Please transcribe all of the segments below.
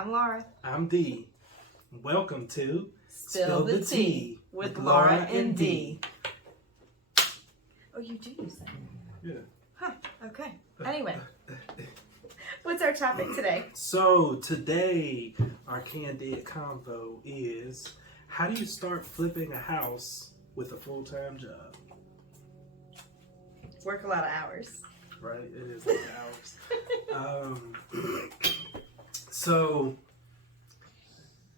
I'm Laura. I'm Dee. Welcome to Spill the Tea with Laura and Dee. Oh, you do use that? Yeah. Huh, okay. Anyway, what's our topic today? So today, our candid convo is, how do you start flipping a house with a full-time job? Work a lot of hours. Right? It is a lot of hours. So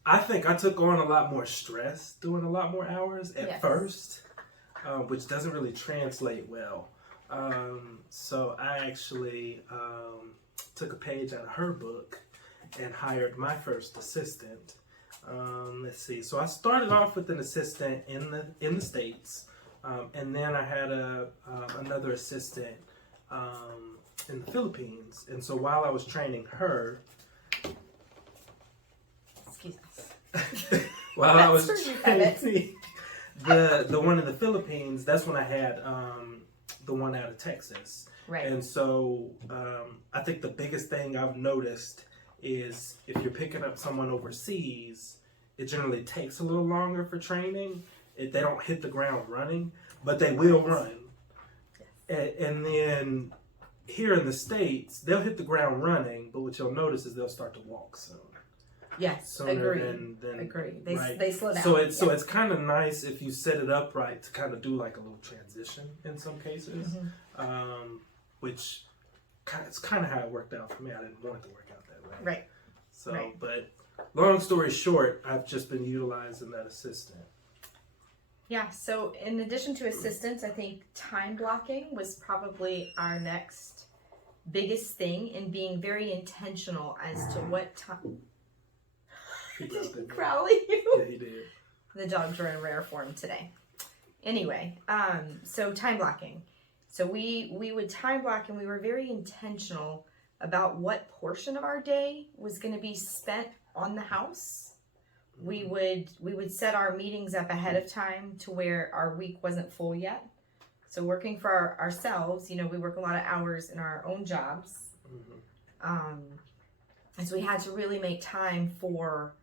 I think I took on a lot more stress doing a lot more hours at first, which doesn't really translate well. So I actually took a page out of her book and hired my first assistant. Let's see. So I started off with an assistant in the States, and then I had another assistant in the Philippines. And so while I was training her, excuse us. while I was training the one in the Philippines, that's when I had the one out of Texas. Right. And so I think the biggest thing I've noticed is if you're picking up someone overseas, it generally takes a little longer for training. They don't hit the ground running, but they will run. Yes. And then here in the States, they'll hit the ground running, but what you'll notice is they'll start to walk soon. Yes, Sooner agree. Agree. They slow down. So it's kind of nice if you set it up right to kind of do like a little transition in some cases, which it's kind of how it worked out for me. I didn't want it to work out that way. Right. So, but long story short, I've just been utilizing that assistant. Yeah, so in addition to assistants, I think time blocking was probably our next biggest thing in being very intentional as to what time. Crowley, you? Yeah, he did. The dogs are in rare form today. Anyway, so time blocking. So we would time block, and we were very intentional about what portion of our day was going to be spent on the house. We would set our meetings up ahead of time to where our week wasn't full yet. So working for ourselves, we work a lot of hours in our own jobs. And so we had to really make time for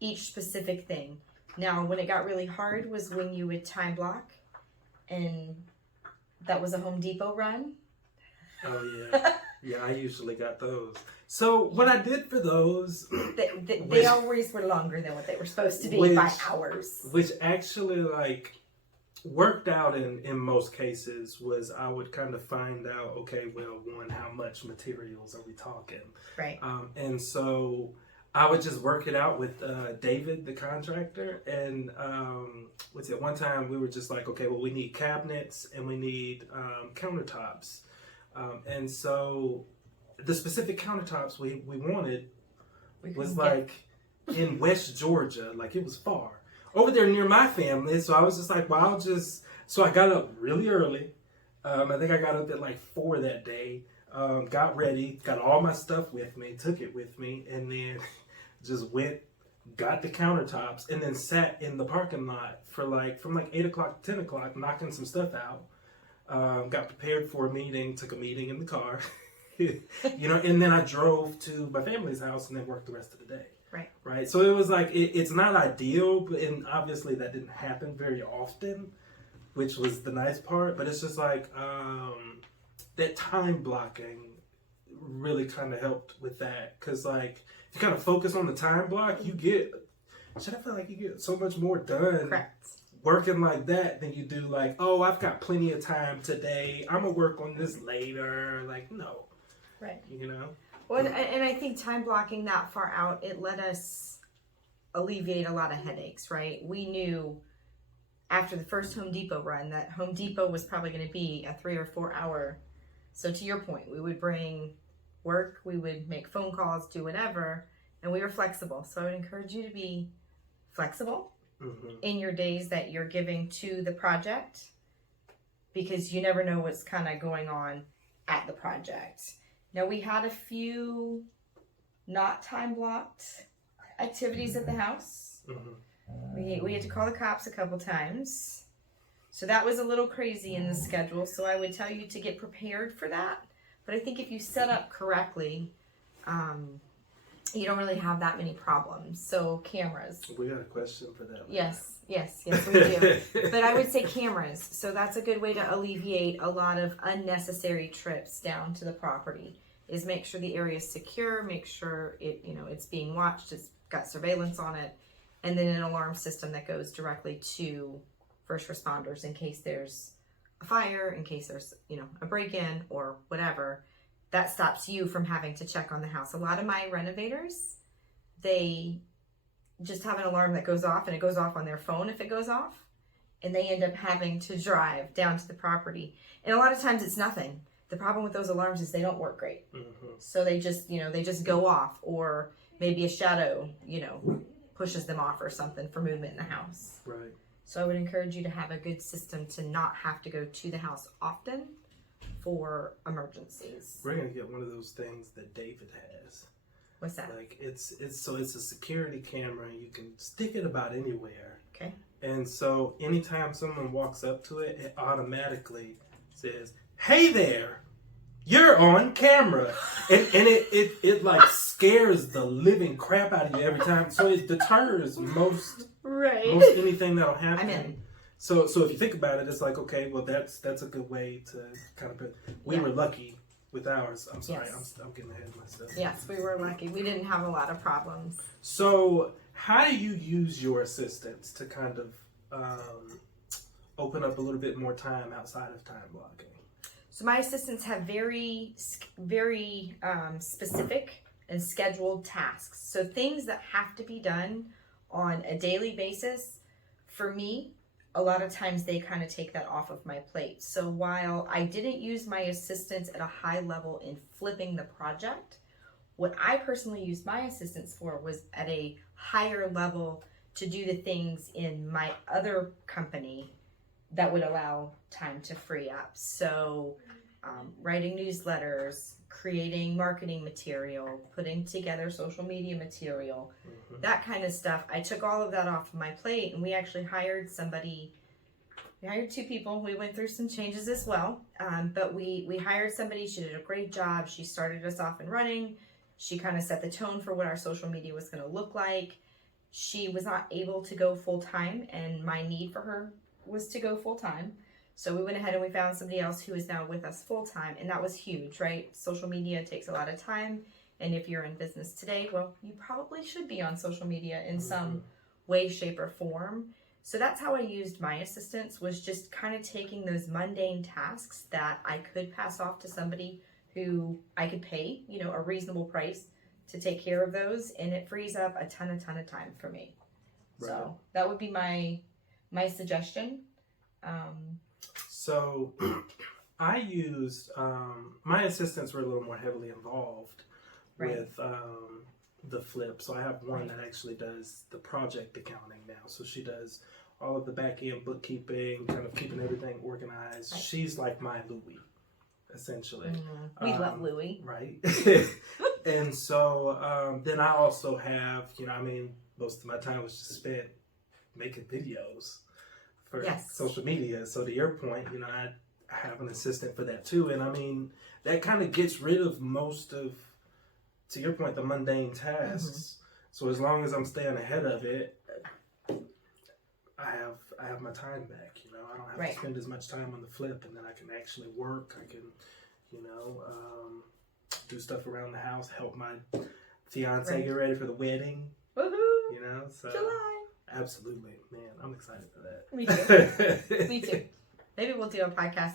each specific thing. Now, when it got really hard was when you would time block, and that was a Home Depot run. Oh, yeah. Yeah, I usually got those. So what I did for those... They always were longer than what they were supposed to be by hours. Which actually, worked out in most cases was I would kind of find out, okay, well, one, how much materials are we talking? Right. And so I would just work it out with David, the contractor. And one time we were just like, okay, well, we need cabinets and we need countertops. And so the specific countertops we wanted was in West Georgia, it was far. Over there near my family, so I was just like, well, so I got up really early. I think I got up at 4 that day, got ready, got all my stuff with me, took it with me, and then just got the countertops, and then sat in the parking lot for from 8 o'clock to 10 o'clock, knocking some stuff out. Got prepared for a meeting, took a meeting in the car, and then I drove to my family's house and then worked the rest of the day. Right. So it was it's not ideal, and obviously that didn't happen very often, which was the nice part. But it's just that time blocking really kind of helped with that. Because if you kind of focus on the time block, I feel like you get so much more done. Correct. Working like that than you do I've got plenty of time today, I'm gonna work on this later. No. Right. Well, and I think time blocking that far out, it let us alleviate a lot of headaches, right? We knew after the first Home Depot run that Home Depot was probably going to be a 3 or 4 hour. So to your point, we would bring work, we would make phone calls, do whatever, and we were flexible. So I would encourage you to be flexible in your days that you're giving to the project, because you never know what's kind of going on at the project. Now, we had a few not time blocked activities at the house. We had to call the cops a couple times. So that was a little crazy in the schedule. So I would tell you to get prepared for that. But I think if you set up correctly, you don't really have that many problems. So cameras. We got a question for that. Yes, we do. But I would say cameras. So that's a good way to alleviate a lot of unnecessary trips down to the property. Is make sure the area is secure, make sure it's being watched, it's got surveillance on it, and then an alarm system that goes directly to first responders in case there's a fire, in case there's a break-in or whatever. That stops you from having to check on the house. A lot of my renovators, they just have an alarm that goes off, and it goes off on their phone if it goes off, and they end up having to drive down to the property. And a lot of times it's nothing. The problem with those alarms is they don't work great. Mm-hmm. So they just go off, or maybe a shadow, pushes them off or something for movement in the house. Right. So I would encourage you to have a good system to not have to go to the house often for emergencies. We're gonna get one of those things that David has. What's that? Like it's a security camera. You can stick it about anywhere. Okay. And so anytime someone walks up to it, it automatically says, "Hey there, you're on camera," and it like scares the living crap out of you every time. So it deters most anything that'll happen. I'm in. So if you think about it, it's like, okay, well that's a good way to kind of put. We were lucky with ours. I'm sorry, yes. I'm getting ahead of myself. Yes, we were lucky. We didn't have a lot of problems. So how do you use your assistants to kind of open up a little bit more time outside of time blocking? So my assistants have very specific and scheduled tasks. So things that have to be done on a daily basis, for me, a lot of times they kind of take that off of my plate. So while I didn't use my assistants at a high level in flipping the project, what I personally used my assistants for was at a higher level to do the things in my other company that would allow time to free up. So writing newsletters, creating marketing material, putting together social media material, that kind of stuff. I took all of that off my plate, and we actually hired somebody. We hired 2 people. We went through some changes as well, but we hired somebody. She did a great job. She started us off and running. She kind of set the tone for what our social media was going to look like. She was not able to go full time, and my need for her was to go full time. So we went ahead and we found somebody else who is now with us full time, and that was huge, right? Social media takes a lot of time, and if you're in business today, well, you probably should be on social media in some way, shape, or form. So that's how I used my assistants, was just kind of taking those mundane tasks that I could pass off to somebody who I could pay, a reasonable price to take care of those, and it frees up a ton of time for me. Right. So that would be my suggestion. So I used, my assistants were a little more heavily involved with the flip. So I have one that actually does the project accounting now. So she does all of the back end bookkeeping, kind of keeping everything organized. Right. She's like my Louie, essentially. We love Louie. Right. And so then I also have, most of my time was just spent making videos for social media. So to your point, I have an assistant for that too. And that kind of gets rid of most of, to your point, the mundane tasks. So as long as I'm staying ahead of it, I have my time back. I don't have to spend as much time on the flip, and then I can actually work. I can, do stuff around the house, help my fiance get ready for the wedding. Woohoo! So July. Absolutely, man. I'm excited for that. Me too. Me too. Maybe we'll do a podcast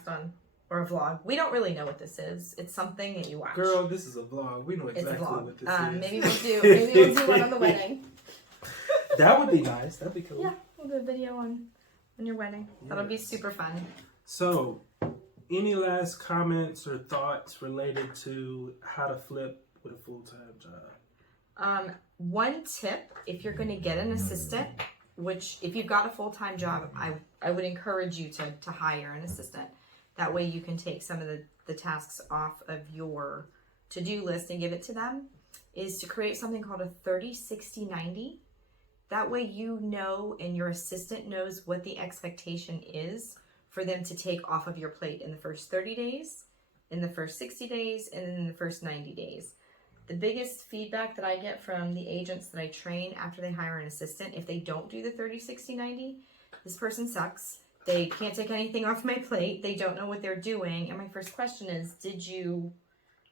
or a vlog. We don't really know what this is. It's something that you watch. Girl, this is a vlog. We know exactly what this is. Maybe we'll do one on the wedding. That would be nice. That'd be cool. Yeah, we'll do a video on your wedding. Yes. That'll be super fun. So, any last comments or thoughts related to how to flip with a full-time job? One tip, if you're going to get an assistant, which if you've got a full-time job, I would encourage you to hire an assistant. That way you can take some of the tasks off of your to-do list and give it to them, is to create something called a 30-60-90. That way and your assistant knows what the expectation is for them to take off of your plate in the first 30 days, in the first 60 days, and then in the first 90 days. The biggest feedback that I get from the agents that I train after they hire an assistant, if they don't do the 30, 60, 90, this person sucks. They can't take anything off my plate. They don't know what they're doing. And my first question is, did you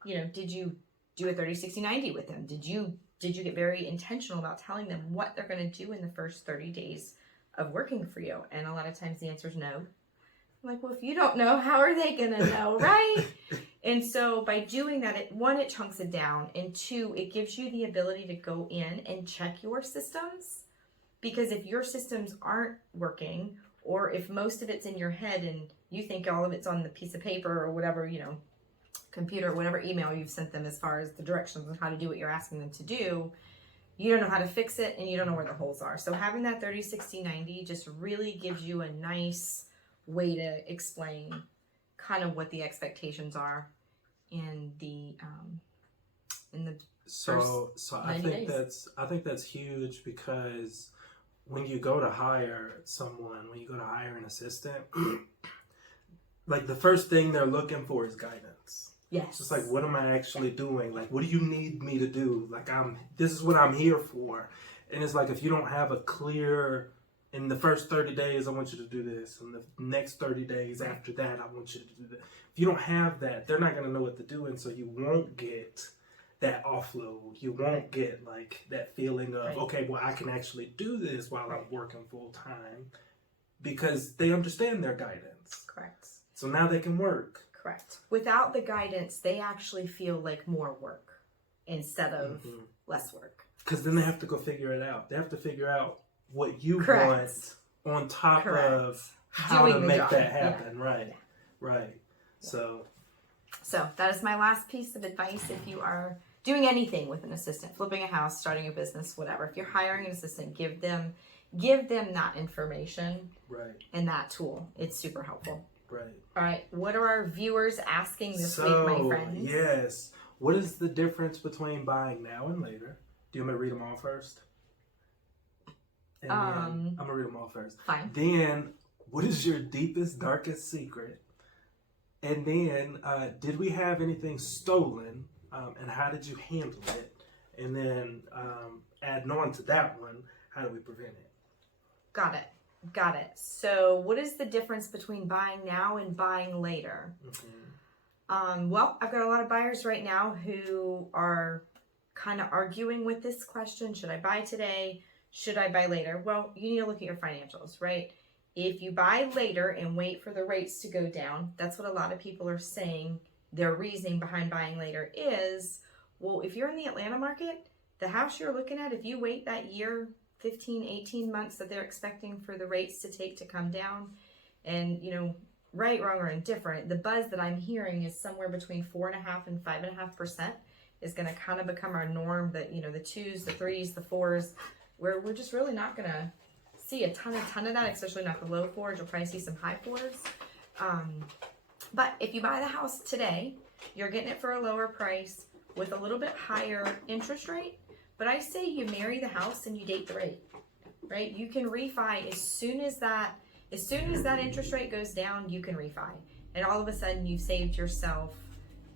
do a 30, 60, 90 with them? Did you get very intentional about telling them what they're going to do in the first 30 days of working for you? And a lot of times the answer is no. I'm like, well, if you don't know, how are they going to know, right? And so by doing that, it chunks it down, and 2, it gives you the ability to go in and check your systems. Because if your systems aren't working, or if most of it's in your head and you think all of it's on the piece of paper or whatever, computer, whatever email you've sent them as far as the directions on how to do what you're asking them to do, you don't know how to fix it and you don't know where the holes are. So having that 30, 60, 90 just really gives you a nice way to explain kind of what the expectations are in the so I think that's huge, because when you go to hire someone, when you go to hire an assistant, like the first thing they're looking for is guidance. Yes. It's just like, what am I actually doing? Like, what do you need me to do? Like, this is what I'm here for. And it's like, if you don't have a clear, in the first 30 days, I want you to do this. And the next 30 days after that, I want you to do that. If you don't have that, they're not going to know what to do. And so you won't get that offload. You won't get like that feeling of, okay, well, I can actually do this while I'm working full time, because they understand their guidance. Correct. So now they can work. Correct. Without the guidance, they actually feel like more work instead of less work. Because then they have to go figure it out. They have to figure out what you want on top of how to make that happen. Right. Right. So that is my last piece of advice. If you are doing anything with an assistant, flipping a house, starting a business, whatever, if you're hiring an assistant, give them that information and that tool. It's super helpful. Right. All right. What are our viewers asking this week, my friends? Yes. What is the difference between buying now and later? Do you want me to read them all first? And then, I'm going to read them all first. Fine. Then, what is your deepest, darkest secret? And then, did we have anything stolen? And how did you handle it? And then, adding on to that one, how do we prevent it? Got it. So what is the difference between buying now and buying later? Well, I've got a lot of buyers right now who are kind of arguing with this question. Should I buy today? Should I buy later? Well, you need to look at your financials, right? If you buy later and wait for the rates to go down, that's what a lot of people are saying. Their reasoning behind buying later is, well, if you're in the Atlanta market, the house you're looking at, if you wait that year, 15, 18 months that they're expecting for the rates to take to come down, and, right, wrong, or indifferent, the buzz that I'm hearing is somewhere between 4.5% and 5.5% is going to kind of become our norm. That, the 2s, the 3s, the 4s, where we're just really not going to see a ton of that, especially not the low 4s. You'll probably see some high 4s. But if you buy the house today, you're getting it for a lower price with a little bit higher interest rate. But I say you marry the house and you date the rate, right? You can refi as soon as that interest rate goes down, you can refi. And all of a sudden you've saved yourself,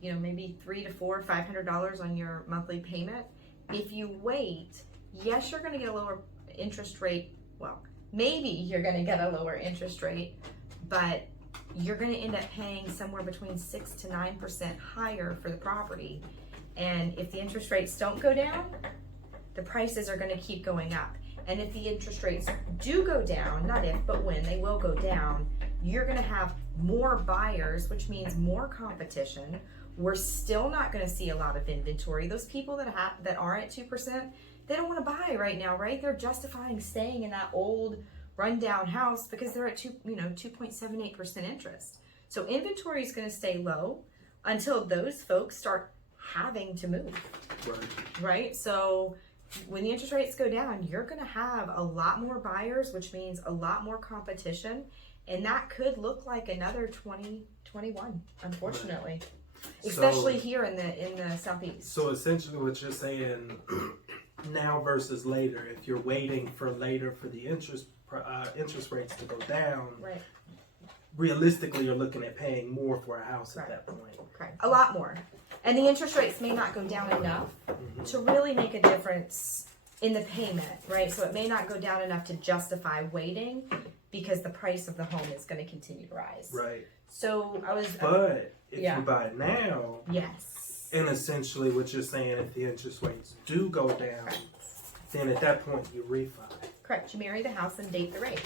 maybe $300 to $400, $500 on your monthly payment. If you wait, yes, you're going to get a lower interest rate. Well, maybe you're going to get a lower interest rate, but you're going to end up paying somewhere between 6 to 9% higher for the property. And if the interest rates don't go down, the prices are going to keep going up. And if the interest rates do go down, not if, but when they will go down, you're going to have more buyers, which means more competition. We're still not going to see a lot of inventory. Those people that are at 2%, they don't want to buy right now, right? They're justifying staying in that old rundown house because they're at 2.78% interest. So inventory is going to stay low until those folks start having to move. Right? So when the interest rates go down, you're going to have a lot more buyers, which means a lot more competition, and that could look like another 2021, unfortunately. Especially here in the Southeast. So essentially what you're saying, now versus later, if you're waiting for later for the interest rates to go down, right, realistically you're looking at paying more for a house at that point. Correct. A lot more. And the interest rates may not go down enough to really make a difference in the payment, right? So it may not go down enough to justify waiting because the price of the home is going to continue to rise. Right. So But if you buy it now, yes. And essentially what you're saying, if the interest rates do go down, then at that point you refi. Correct. You marry the house and date the rate.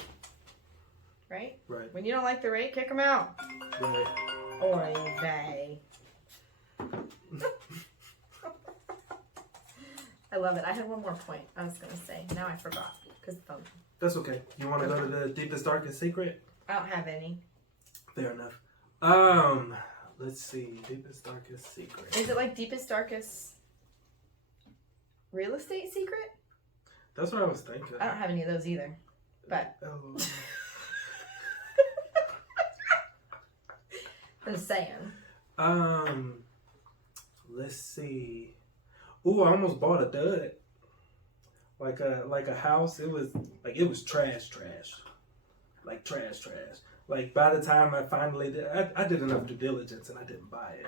Right? Right. When you don't like the rate, kick them out. Right. Oy vey. I love it. I had one more point I was going to say. Now I forgot. Because the phone. That's okay. You want to go to the deepest, darkest secret? I don't have any. Fair enough. Let's see. Deepest, darkest secret. Is it like deepest, darkest real estate secret? That's what I was thinking. I don't have any of those either. But Oh. I'm saying. Let's see. Ooh, I almost bought a dud. Like a house. It was trash. Like trash. Like by the time I finally did, I did enough due diligence and I didn't buy it.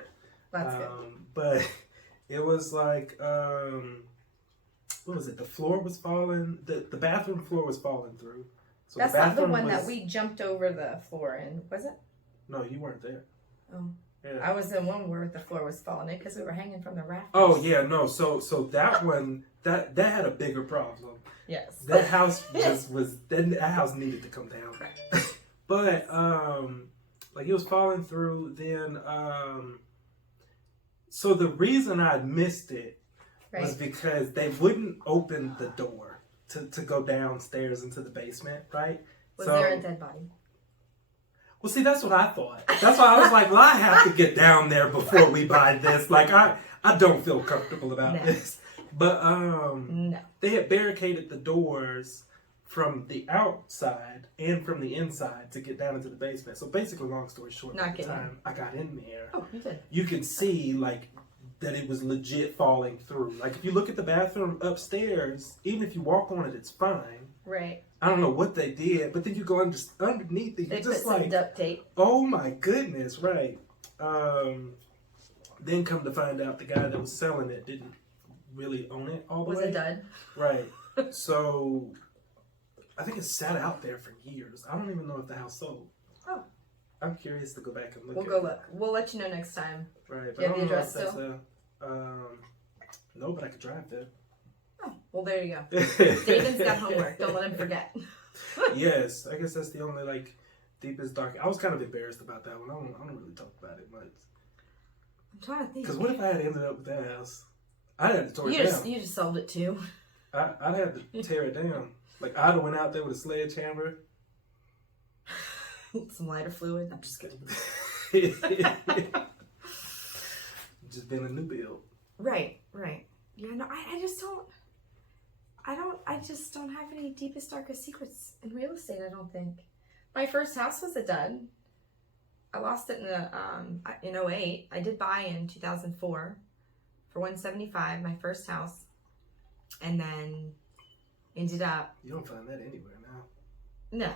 That's good. But it was like what was it? The floor was falling. The bathroom floor was falling through. So that's not the one that we jumped over the floor in, was it? No, you weren't there. Oh. Yeah. I was in one where the floor was falling in because we were hanging from the rafters. Oh yeah, no. So that one that had a bigger problem. Yes. That house that house needed to come down. But like it was falling through. Then so the reason I missed it was because they wouldn't open the door to go downstairs into the basement, right? Was there a dead body? Well, see, that's what I thought. That's why I was like, well, I have to get down there before we buy this. Like, I don't feel comfortable about this. But they had barricaded the doors from the outside and from the inside to get down into the basement. So basically, long story short, by the time I got in there, you can see, like, that it was legit falling through. Like, if you look at the bathroom upstairs, even if you walk on it, it's fine. Right. I don't know what they did, but then you go underneath it. They just put some duct tape. Oh my goodness, right. Then come to find out the guy that was selling it didn't really own it all the way. Was a dud. Right. So I think it sat out there for years. I don't even know if the house sold. Oh. I'm curious to go back and look We'll go look. We'll let you know next time. Right. Do you have the address still? No, but I could drive there. Oh, well, there you go. David's got homework. Don't let him forget. Yes, I guess that's the only, like, deepest, dark. I was kind of embarrassed about that one. I don't really talk about it much. I'm trying to think. Because what if I had ended up with that house? I'd have to tear it down. You just sold it too. I'd have to tear it down. Like, I'd have went out there with a sledgehammer. Some lighter fluid. I'm just kidding. Just been a new build. Right. Yeah, no, I just don't have any deepest, darkest secrets in real estate, I don't think. My first house was a dud. I lost it in 08. I did buy in 2004 for $175, my first house. And then ended up... You don't find that anywhere now. No.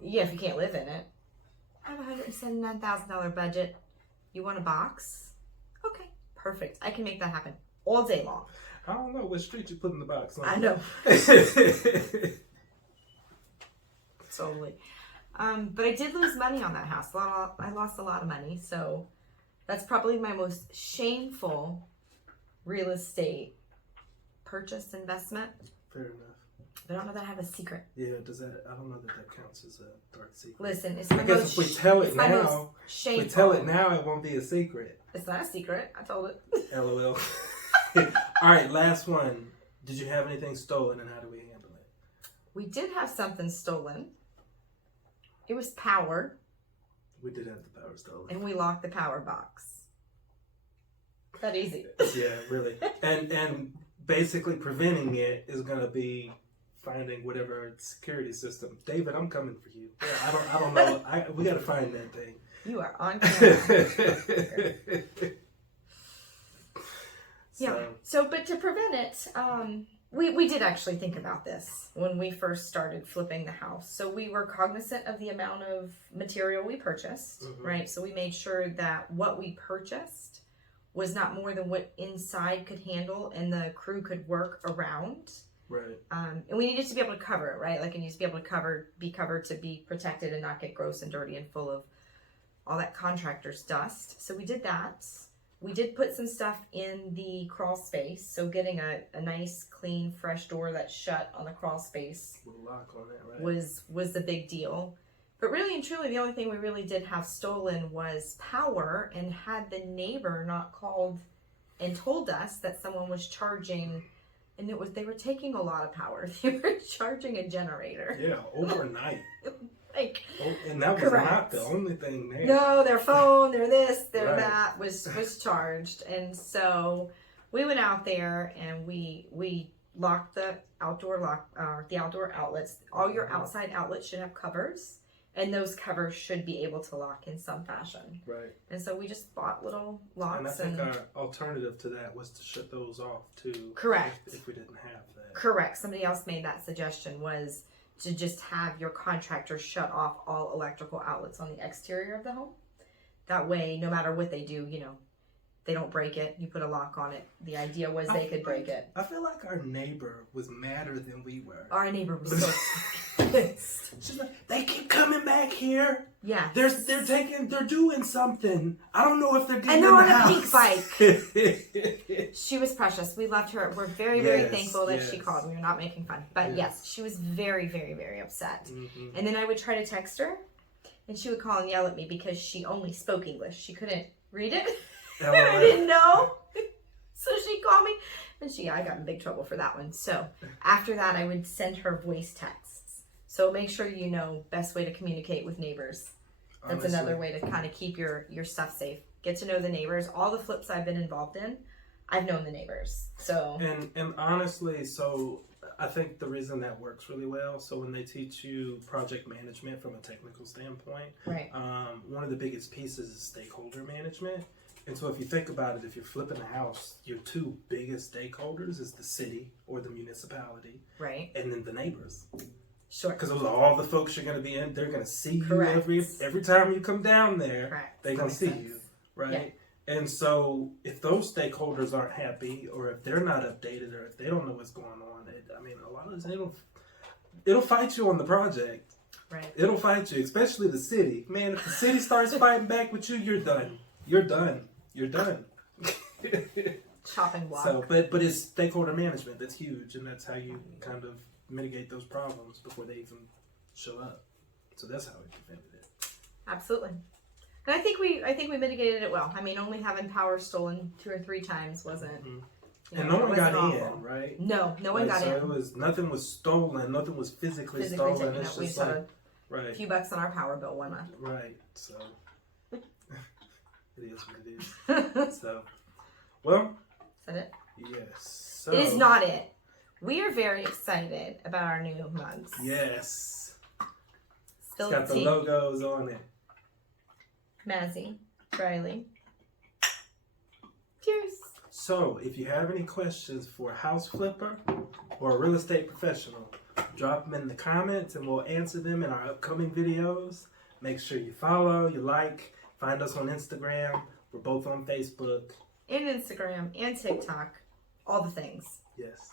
Yeah, if you can't live in it. I have a $179,000 budget. You want a box? Okay, perfect. I can make that happen all day long. I don't know what street you put in the box. I know. Totally. But I did lose money on that house. I lost a lot of money. So that's probably my most shameful real estate purchase investment. Fair enough. But I don't know that I have a secret. Yeah, I don't know that counts as a dark secret. Listen, it's my I guess most, if we tell it my now, most shameful. if we tell it now, it won't be a secret. It's not a secret. I told it. LOL. All right, last one. Did you have anything stolen, and how do we handle it? We did have something stolen. It was power. We did have the power stolen. And we locked the power box. That easy. Yeah, really. And basically preventing it is going to be finding whatever security system. David, I'm coming for you. Yeah, I don't know. We got to find that thing. You are on camera. Yeah. So, but to prevent it, we did actually think about this when we first started flipping the house. So we were cognizant of the amount of material we purchased, right? So we made sure that what we purchased was not more than what inside could handle and the crew could work around. Right. And we needed to be able to cover it, right? Like, it needs to be able to be covered to be protected and not get gross and dirty and full of all that contractor's dust. So we did that. We did put some stuff in the crawl space. So getting a nice, clean, fresh door that's shut on the crawl space With a lock on it, right? was the big deal. But really and truly, the only thing we really did have stolen was power. And had the neighbor not called and told us that someone was charging, and they were taking a lot of power. They were charging a generator. Yeah, overnight. Like, and that was correct. Not the only thing there. No, their phone, their this, their Right. that was charged. And so we went out there and we locked the outdoor outlets. All your outside outlets should have covers, and those covers should be able to lock in some fashion. Right. And so we just bought little locks. And I think our alternative to that was to shut those off too. Correct. If we didn't have that. Correct. Somebody else made that suggestion, was to just have your contractor shut off all electrical outlets on the exterior of the home. That way, no matter what they do, they don't break it. You put a lock on it. The idea was they could break it. I feel like our neighbor was madder than we were. Our neighbor was so pissed. She's like, they keep coming back here. Yeah. They're doing something. I don't know if they're getting And they're in the on a house. pink bike. She was precious. We loved her. We're very, very Yes, thankful that yes. she called. We were not making fun. But yes, she was very, very, very upset. Mm-hmm. And then I would try to text her, and she would call and yell at me because she only spoke English. She couldn't read it. I didn't know. So she called me, and I got in big trouble for that one. So after that, I would send her voice texts. So make sure you know best way to communicate with neighbors. That's Honestly. another way to kind of keep your stuff safe. Get to know the neighbors. All the flips I've been involved in, I've known the neighbors. So and honestly, so I think the reason that works really well, so when they teach you project management from a technical standpoint, right. One of the biggest pieces is stakeholder management. And so if you think about it, if you're flipping a house, your two biggest stakeholders is the city or the municipality, Right. and then the neighbors. Sure. Because those are all the folks you're going to be in. They're going to see you Correct. every time you come down there. Correct. They're going to see you, right? Yeah. And so if those stakeholders aren't happy, or if they're not updated, or if they don't know what's going on, a lot of this, it'll fight you on the project. Right. It'll fight you, especially the city. Man, if the city starts fighting back with you, you're done. You're done. You're done. Chopping block. So, but it's stakeholder management that's huge, and that's how you kind of mitigate those problems before they even show up. So that's how we prevented it. Absolutely. And I think we mitigated it well. I mean, only having power stolen 2 or 3 times wasn't. Mm-hmm. And no one got awful. in, right? No one got so in. It was nothing was stolen. Nothing was physically stolen. taken. It's We just just had like, right, a few bucks on our power bill one month. right. So it is what it is. So, well, Is that it? yes. So, It is not it. We are very excited about our new mugs. Yes. Spill It's got the tea. logos on it. Mazzy, Riley. Cheers. So, if you have any questions for a house flipper or a real estate professional, drop them in the comments and we'll answer them in our upcoming videos. Make sure you follow, you like, find us on Instagram. We're both on Facebook. And Instagram and TikTok. All the things. Yes.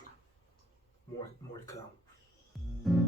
More to come.